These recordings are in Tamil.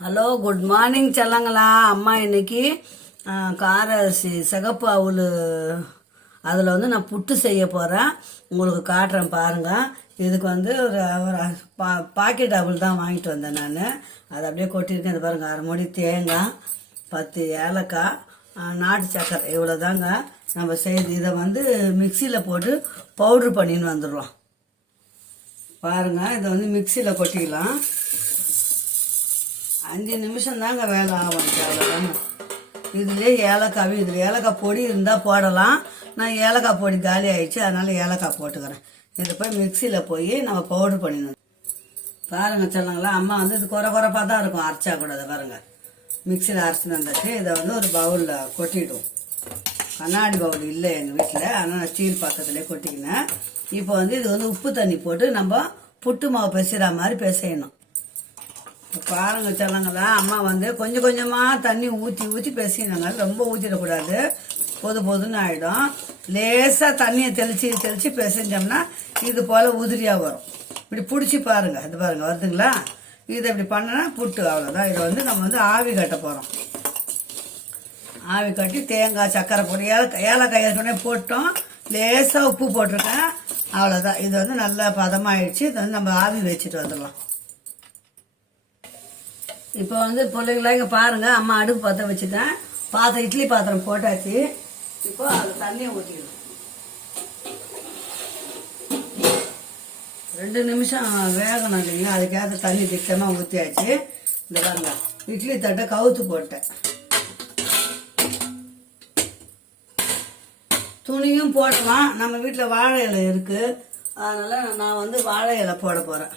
Hello, good morning செல்லங்களா. அம்மா இன்னைக்கு கார அரிசி சிகப்பு அவுள் அதில் வந்து நான் புட்டு செய்ய போகிறேன். உங்களுக்கு காட்டுறேன் பாருங்க. இதுக்கு வந்து ஒரு பாக்கெட் அவுள் தான் வாங்கிட்டு வந்தேன் நான். அதை அப்படியே கொட்டியிருக்கேன். இது பாருங்க, அரை மூடி தேங்காய், 10 ஏலக்காய், நாட்டு சக்கரை, இவ்வளோ தாங்க நம்ம செய்து. இதை வந்து மிக்சியில் போட்டு பவுட்ரு பண்ணின்னு வந்துடுவோம். பாருங்கள், இதை வந்து மிக்சியில் கொட்டிக்கலாம். 5 நிமிஷம் தாங்க வேலை ஆகும். அவ்வளோதாங்க. இதுலேயே இதில் ஏலக்காய் பொடி இருந்தால் போடலாம். நான் ஏலக்காய் பொடி காலி ஆயிடுச்சு, அதனால் ஏலக்காய் போட்டுக்கிறேன். இதை போய் மிக்சியில் போய் நம்ம பவுட்ரு பண்ணிடணும். பாருங்கள் சொல்லுங்களா, அம்மா வந்து இது குறைப்பாக தான் இருக்கும், அரைச்சா கூட. அதை பாருங்கள், மிக்சியில் அரைச்சின்னு வந்தாச்சு. இதை வந்து ஒரு பவுலில் கொட்டிவிடும். கண்ணாடி பவுல் இல்லை எங்கள் வீட்டில், ஆனால் நான் ஸ்டீல் பாத்திரத்துலேயே கொட்டிக்கினேன். இப்போ வந்து இது வந்து உப்பு தண்ணி போட்டு நம்ம புட்டு மாவு பிசைகிற மாதிரி பிசையணும். பாருங்க சொல்லுங்களா, அம்மா வந்து கொஞ்சம் கொஞ்சமாக தண்ணி ஊற்றி பிசைனாங்க. ரொம்ப ஊற்றிடக்கூடாது, பொதுன்னு ஆகிடும். லேசாக தண்ணியை தெளித்து பிசைஞ்சோம்னா இது போல் உதிரியாக வரும். இப்படி பிடிச்சி பாருங்கள். இது பாருங்கள், வருதுங்களா? இதை இப்படி பண்ணனா புட்டு, அவ்வளோதான். இதை வந்து நம்ம வந்து ஆவி கட்ட போகிறோம். ஆவி கட்டி தேங்காய், சக்கரை பொடி, ஏலக்காய் ஏற்கனவே போட்டோம். லேசாக உப்பு போட்டிருக்கேன், அவ்வளோதான். இது வந்து நல்லா பதமாகிடுச்சு. இதை வந்து நம்ம ஆவி வச்சுட்டு வந்துடலாம். இப்போ வந்து பிள்ளைங்களா இங்கே பாருங்கள், அம்மா அடுப்பு பற்ற வச்சுட்டேன். இட்லி பாத்திரம் போட்டாச்சு. இப்போ அது தண்ணியை ஊற்றிக்கணும். 2 நிமிஷம் வேகணும் இல்லைங்களா, அதுக்கேற்ற தண்ணி திட்டமாக ஊற்றியாச்சு. இந்த பாருங்க, இட்லி தட்டை கவுத்து போட்டேன். துணியும் போடலாம். நம்ம வீட்டில் வாழை இலை இருக்குது, அதனால் நான் வந்து வாழை இலை போட போகிறேன்.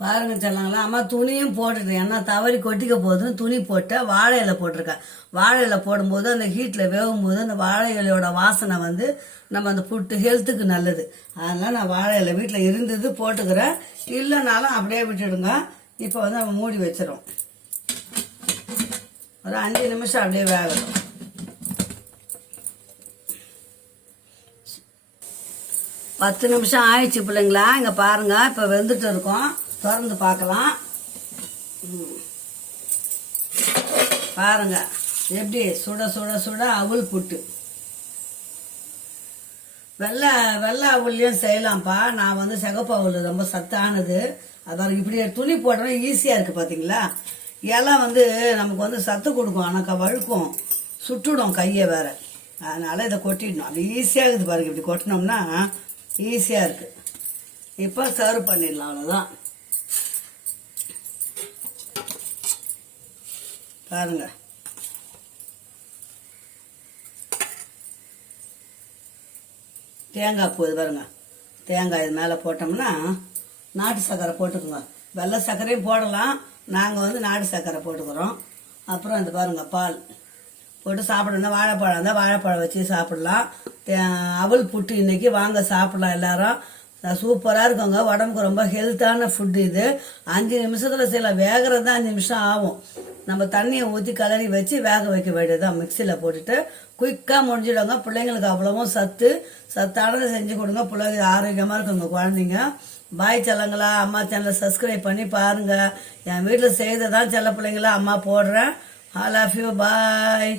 பாருங்க சொல்லாங்களா, அம்மா துணியும் போட்டுட்டேன். ஏன்னா தவறி கொட்டிக்க போகுதுன்னு துணி போட்டேன். வாழை இலை போட்டிருக்கேன். வாழை இலை போடும்போது அந்த ஹீட்டில் வேகும்போது அந்த வாழை இலையோட வாசனை வந்து நம்ம அந்த புட்டு ஹெல்த்துக்கு நல்லது. அதனால நான் வாழை இலை வீட்டில் இருந்தது போட்டுக்கிறேன். இல்லைனாலும் அப்படியே விட்டுடுங்க. இப்போ வந்து நம்ம மூடி வச்சிடும். ஒரு 5 நிமிஷம் அப்படியே வேகணும். பத்து நிமிஷம் ஆயிடுச்சு பிள்ளைங்களா. இங்கே பாருங்கள், இப்போ வெந்துட்டு இருக்கோம். திறந்து பார்க்கலாம். பாருங்க எப்படி சுட அவுள் புட்டு. வெள்ளை அவுள்லையும் செய்யலாம்ப்பா. நான் வந்து சிகப்பு அவுள் ரொம்ப சத்தானது. அதாவது இப்படி துணி போடுறோம், ஈஸியாக இருக்குது பார்த்தீங்களா. இலை வந்து நமக்கு வந்து சத்து கொடுக்கும், ஆனால் வழுக்கும், சுட்டுடும் கையை வேற. அதனால் இதை கொட்டிடணும். அது ஈஸியாக இருக்குது பாருங்க. இப்படி கொட்டினோம்னா ஈஸியாக இருக்குது. இப்போ சர்வ் பண்ணிடலாம், அவ்வளோதான். பாருங்க, தேங்காய் பூ. இது பாருங்க, தேங்காய் இது மேலே போட்டோம்னா நாட்டு சர்க்கரை போட்டுக்கோங்க. வெள்ளை சர்க்கரையும் போடலாம், நாங்கள் வந்து நாட்டு சர்க்கரை போட்டுக்கிறோம். அப்புறம் இது பாருங்க, பால் போட்டு சாப்பிடணும். வாழைப்பழம் இருந்தால் வாழைப்பழம் வச்சு சாப்பிடலாம். அவல் புட்டு இன்னைக்கு வாங்க சாப்பிடலாம் எல்லாரும். சூப்பராக இருக்குங்க. உடம்புக்கு ரொம்ப ஹெல்த்தான ஃபுட்டு இது. 5 நிமிஷத்தில் செய்யலாம். வேகிறது தான் 5 நிமிஷம் ஆகும். நம்ம தண்ணியை ஊற்றி கலரி வச்சு வேக வைக்க வேண்டியதுதான். மிக்சியில் போட்டுட்டு குயிக்காக முடிஞ்சிடுங்க. பிள்ளைங்களுக்கு அவ்வளவும் சத்தானதை செஞ்சு கொடுங்க. பிள்ளைங்க ஆரோக்கியமாக இருக்குங்க குழந்தைங்க. பாய் செல்லங்களா. அம்மா சேனலை சப்ஸ்கிரைப் பண்ணி பாருங்கள். என் வீட்டில் செய்ததான் செல்ல பிள்ளைங்களா அம்மா போடுறேன். I love you. பாய்.